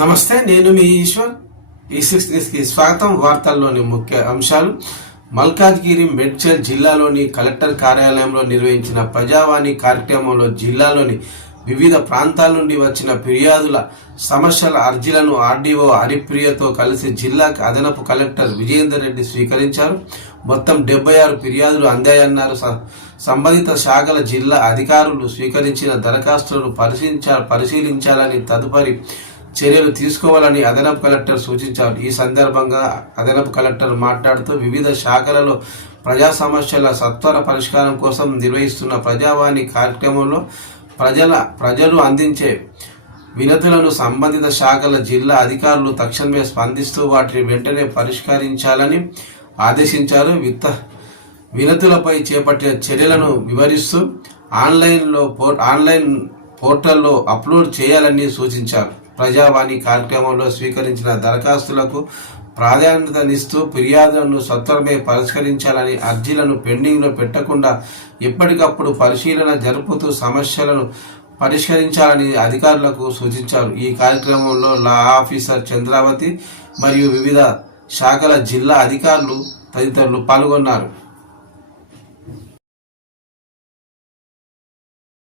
నమస్తే, నేను మీ ఈశ్వర్. ఈ6 న్యూస్కి స్వాగతం. వార్తల్లోని ముఖ్య అంశాలు. మల్కాజ్గిరి మేడ్చల్ జిల్లాలోని కలెక్టర్ కార్యాలయంలో నిర్వహించిన ప్రజావాణి కార్యక్రమంలో జిల్లాలోని వివిధ ప్రాంతాల నుండి వచ్చిన ఫిర్యాదుల సమస్యల అర్జీలను ఆర్డీఓ హరిప్రియతో కలిసి జిల్లాకు అదనపు కలెక్టర్ విజయేందర్ రెడ్డి స్వీకరించారు. మొత్తం 76 ఫిర్యాదులు అందాయన్నారు. సంబంధిత శాఖల జిల్లా అధికారులు స్వీకరించిన దరఖాస్తులను పరిశీలించాలని, తదుపరి చర్యలు తీసుకోవాలని అదనపు కలెక్టర్ సూచించారు. ఈ సందర్భంగా అదనపు కలెక్టర్ మాట్లాడుతూ వివిధ శాఖలలో ప్రజా సమస్యల సత్వర పరిష్కారం కోసం నిర్వహిస్తున్న ప్రజావాణి కార్యక్రమంలో ప్రజలు అందించే వినతులను సంబంధిత శాఖల జిల్లా అధికారులు తక్షణమే స్పందిస్తూ వాటిని వెంటనే పరిష్కరించాలని ఆదేశించారు. వినతులపై చేపట్టిన చర్యలను వివరిస్తూ ఆన్లైన్ పోర్టల్లో అప్లోడ్ చేయాలని సూచించారు. ప్రజావాణి కార్యక్రమంలో స్వీకరించిన దరఖాస్తులకు ప్రాధాన్యతనిస్తూ ఫిర్యాదులను సత్వరమే పరిష్కరించాలని, అర్జీలను పెండింగ్లో పెట్టకుండా ఎప్పటికప్పుడు పరిశీలన జరుపుతూ సమస్యలను పరిష్కరించాలని అధికారులకు సూచించారు. ఈ కార్యక్రమంలో లా ఆఫీసర్ చంద్రావతి మరియు వివిధ శాఖల జిల్లా అధికారులు తదితరులు పాల్గొన్నారు.